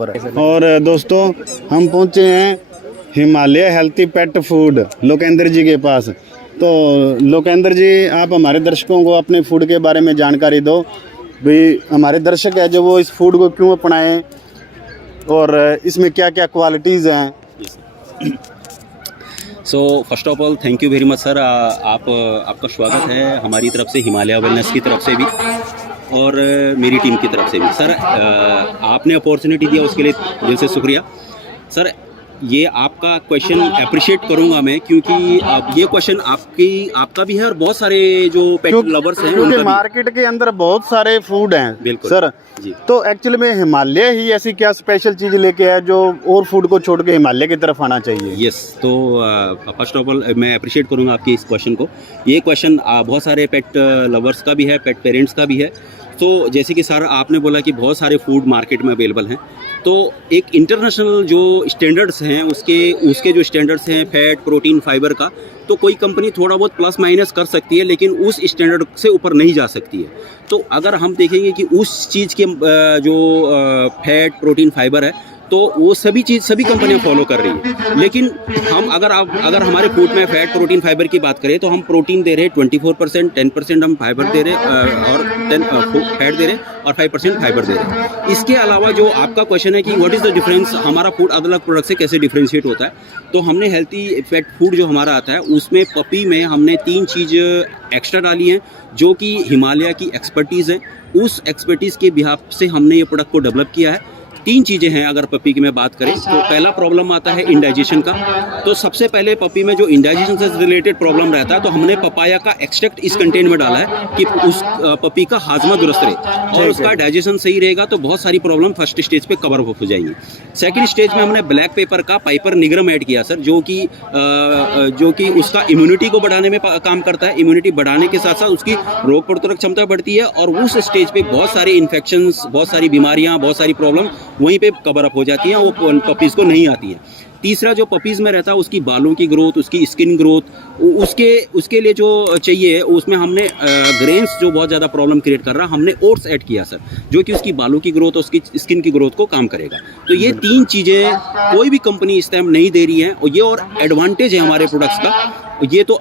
ऊपर है। और दोस्तों हम पहुंचे हैं Himalaya healthy pet food Lokendra ji के पास। तो लोकेंद्र जी, आप हमारे दर्शकों को अपने फूड के बारे में जानकारी दो। भाई हमारे दर्शक है जो वो इस फूड को क्यों अपनाएं और इसमें क्या क्या क्वालिटीज़ हैं। So first of all thank you very much sir. आपका स्वागत है हमारी तरफ से, हिमालय वेलनेस की तरफ से भी और मेरी टीम की तरफ से भी। सर आपने अपॉर्चुनिटी दिया उसके लिए दिल से शुक्रिया सर। ये आपका क्वेश्चन अप्रिशिएट करूंगा मैं, क्योंकि ये क्वेश्चन आपका भी है और बहुत सारे जो पेट लवर्स हैं क्योंकि उनका मार्केट के अंदर बहुत सारे फूड हैं। बिल्कुल सर जी। तो एक्चुअली में हिमालय ही ऐसी क्या स्पेशल चीज़ लेके है जो और फूड को छोड़ के हिमालय की तरफ आना चाहिए। यस, तो फर्स्ट ऑफ ऑल मैं अप्रिशिएट करूंगा आपके इस क्वेश्चन को। ये क्वेश्चन बहुत सारे पेट लवर्स का भी है, पेट पेरेंट्स का भी है। तो जैसे कि सर आपने बोला कि बहुत सारे फूड मार्केट में अवेलेबल हैं, तो एक इंटरनेशनल जो स्टैंडर्ड्स हैं उसके जो स्टैंडर्ड्स हैं फैट, प्रोटीन, फाइबर का, तो कोई कंपनी थोड़ा बहुत प्लस माइनस कर सकती है, लेकिन उस स्टैंडर्ड से ऊपर नहीं जा सकती है। तो अगर हम देखेंगे कि उस चीज़ के जो फैट, प्रोटीन, फाइबर है, तो वो सभी कंपनियां फॉलो कर रही है। लेकिन हम अगर हमारे फूड में फैट, प्रोटीन, फाइबर की बात करें, तो हम प्रोटीन दे रहे हैं 24%, 10% हम फाइबर दे रहे हैं और 10 फैट दे रहे हैं और 5% फाइबर दे रहे हैं। इसके अलावा जो आपका क्वेश्चन है कि व्हाट इज़ द डिफरेंस, हमारा फूड अलग अलग प्रोडक्ट से कैसे डिफ्रेंशिएट होता है, तो हमने हेल्थी पेट फूड जो हमारा आता है उसमें पपी में हमने 3 चीज़ एक्स्ट्रा डाली हैं जो कि हिमालय की एक्सपर्टीज़ है। उस एक्सपर्टीज़ के बिहाफ से हमने ये प्रोडक्ट को डेवलप किया है। 3 चीज़ें हैं अगर पपी की मैं बात करें, तो पहला प्रॉब्लम आता है इंडाइजेशन का। तो सबसे पहले पपी में जो इंडाइजेशन से रिलेटेड प्रॉब्लम रहता है, तो हमने पपाया का एक्सट्रैक्ट इस कंटेंट में डाला है कि उस पपी का हाजमा दुरुस्त रहे और उसका डाइजेशन सही रहेगा, तो बहुत सारी प्रॉब्लम फर्स्ट स्टेज पे कवर हो जाएंगी। सेकंड स्टेज में हमने ब्लैक पेपर का पाइपर निग्रम ऐड किया सर, जो कि उसका इम्यूनिटी को बढ़ाने में काम करता है। इम्यूनिटी बढ़ाने के साथ साथ उसकी रोग प्रतिरोधक क्षमता बढ़ती है और उस स्टेज पे बहुत सारे इन्फेक्शंस, बहुत सारी बीमारियां, बहुत सारी प्रॉब्लम वहीं पे कवर अप हो जाती हैं, वो पपीज़ को नहीं आती है। तीसरा जो पपीज़ में रहता है उसकी बालों की ग्रोथ, उसकी स्किन ग्रोथ, उसके लिए जो चाहिए उसमें हमने ग्रेन्स जो बहुत ज़्यादा प्रॉब्लम क्रिएट कर रहा है, हमने ओट्स ऐड किया सर, जो कि उसकी बालों की ग्रोथ और उसकी स्किन की ग्रोथ को काम करेगा। तो ये 3 चीज़ें कोई भी कंपनी इस टाइम नहीं दे रही है और ये और एडवांटेज है हमारे प्रोडक्ट्स का। ये तो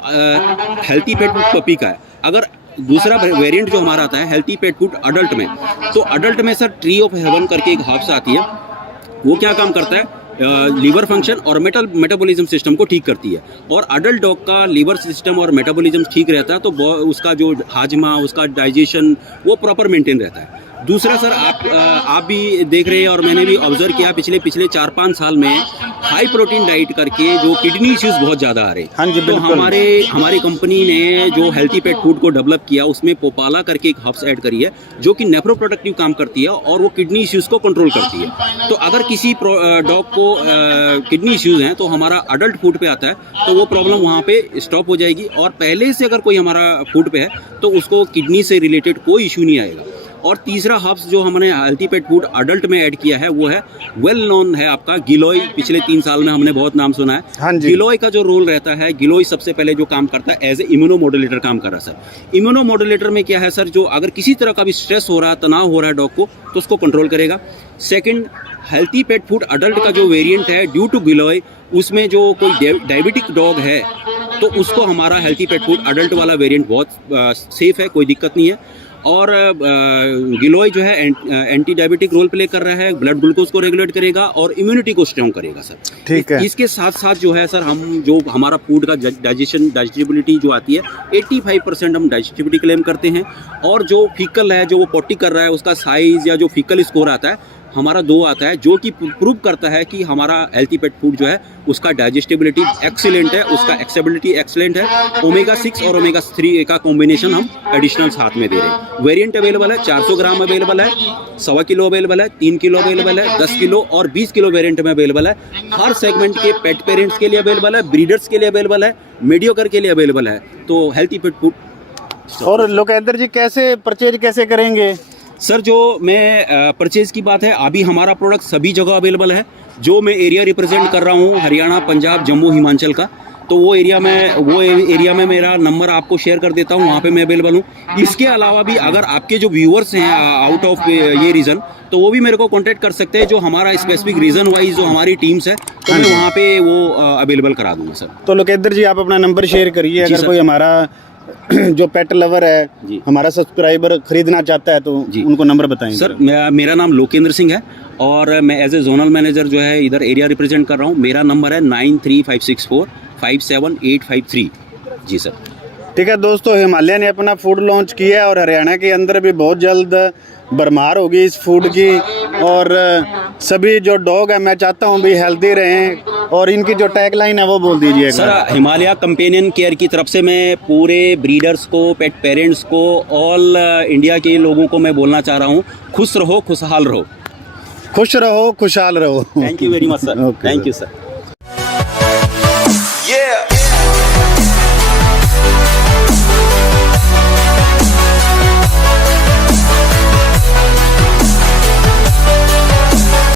हेल्थी पेट पपी का है। अगर दूसरा वेरिएंट जो हमारा आता है हेल्थी पेट फूड अडल्ट में, तो अडल्ट में सर ट्री ऑफ हेवन करके एक हर्ब्स आती है। वो क्या काम करता है, लीवर फंक्शन और मेटाबॉलिज्म सिस्टम को ठीक करती है। और अडल्ट डॉग का लीवर सिस्टम और मेटाबॉलिज्म ठीक रहता है, तो उसका जो हाजमा, उसका डाइजेशन वो प्रॉपर मेंटेन रहता है। दूसरा सर आप भी देख रहे हैं और मैंने भी ऑब्जर्व किया पिछले 4-5 साल में हाई प्रोटीन डाइट करके जो किडनी इश्यूज बहुत ज़्यादा आ रहे हैं। हाँ जी, तो हमारी कंपनी ने जो हेल्थी पेट फूड को डेवलप किया उसमें पोपाला करके एक हर्ब्स ऐड करी है, जो कि नेफ्रो प्रोडक्टिव काम करती है और वो किडनी इश्यूज को कंट्रोल करती है। तो अगर किसी डॉग को किडनी इश्यूज हैं, तो हमारा अडल्ट फूड पे आता है, तो वो प्रॉब्लम वहाँ पे स्टॉप हो जाएगी। और पहले से अगर कोई हमारा फूड पे है, तो उसको किडनी से रिलेटेड कोई इशू नहीं आएगा। और तीसरा हर्ब्स जो हमने हेल्थी पेट फूड अडल्ट में ऐड किया है वो है वेल नोन है आपका गिलोय। पिछले 3 साल में हमने बहुत नाम सुना है। हाँ जी। गिलोय का जो रोल रहता है, गिलोय सबसे पहले जो काम करता है एज ए इम्यूनोमोडुलेटर काम कर रहा है सर। इम्यूनोमोडुलेटर में क्या है सर, जो अगर किसी तरह का भी स्ट्रेस हो रहा है, तनाव हो रहा है डॉग को, तो उसको कंट्रोल करेगा। Second, healthy pet food adult का जो वेरिएंट है ड्यू टू गिलोय, उसमें जो कोई डायबिटिक डॉग है तो उसको हमारा हेल्थी पेट फूड अडल्ट वाला वेरिएंट बहुत सेफ है, कोई दिक्कत नहीं है। और गिलोय जो है एंटी डायबिटिक रोल प्ले कर रहा है, ब्लड ग्लूकोज को रेगुलेट करेगा और इम्यूनिटी को स्ट्रॉन्ग करेगा सर। ठीक है। इसके साथ साथ जो है सर, हम जो हमारा फूड का डाइजेस्टिबिलिटी जो आती है 85% हम डाइजेस्टिबिलिटी क्लेम करते हैं। और जो फीकल है, जो वो पॉटी कर रहा है, उसका साइज या जो फीकल स्कोर आता है हमारा 2 आता है, जो कि प्रूव करता है कि हमारा हेल्थी पेट फूड जो है उसका डाइजेस्टिबिलिटी एक्सीलेंट है, उसका एक्सेबिलिटी एक्सीलेंट है। ओमेगा 6 और ओमेगा 3 का कॉम्बिनेशन हम एडिशनल साथ में दे रहे हैं। वेरिएंट अवेलेबल है, 400 ग्राम अवेलेबल है, 1.25 किलो अवेलेबल है, 3 किलो अवेलेबल है, 10 किलो और 20 किलो वेरिएंट में अवेलेबल है। हर सेगमेंट के पेट पेरेंट्स के लिए अवेलेबल है, ब्रीडर्स के लिए अवेलेबल है, मीडियोकर के लिए अवेलेबल है। तो हेल्थी पेट फूड। और लोकेंद्र जी कैसे परचेज कैसे करेंगे सर? जो मैं परचेज़ की बात है, अभी हमारा प्रोडक्ट सभी जगह अवेलेबल है। जो मैं एरिया रिप्रेजेंट कर रहा हूँ हरियाणा, पंजाब, जम्मू, हिमाचल का, तो वो एरिया में मेरा नंबर आपको शेयर कर देता हूँ, वहाँ पे मैं अवेलेबल हूँ। इसके अलावा भी अगर आपके जो व्यूअर्स हैं आउट ऑफ ये रीजन, तो वो भी मेरे को कांटेक्ट कर सकते हैं, जो हमारा स्पेसिफिक रीजन वाइज जो हमारी टीम्स है, तो मैं वहाँ पे वो अवेलेबल करा दूंगा सर। तो लोकेंद्र जी आप अपना नंबर शेयर करिए, जी अगर सर। कोई हमारा जो पेट लवर जी। है, हमारा सब्सक्राइबर खरीदना चाहता है, तो जी। उनको नंबर बताएंगे सर मेरा नाम लोकेंद्र सिंह है और मैं एज ए जोनल मैनेजर जो है इधर एरिया रिप्रेजेंट कर रहा हूँ। मेरा नंबर है 9356457853। जी सर। ठीक है दोस्तों, हिमालय ने अपना फूड लॉन्च किया है और हरियाणा के अंदर भी बहुत जल्द भरमार होगी इस फूड की। और सभी जो डॉग है, मैं चाहता हूँ भी हेल्दी रहें, और इनकी जो टैगलाइन है वो बोल दीजिए सर हिमालय कंपेनियन केयर की तरफ से मैं पूरे ब्रीडर्स को, पेट पेरेंट्स को, ऑल इंडिया के लोगों को मैं बोलना चाह रहा हूँ, खुश रहो, खुशहाल रहो। खुश रहो, खुशहाल रहो। Thank you very much sir. Okay, thank sir. You sir.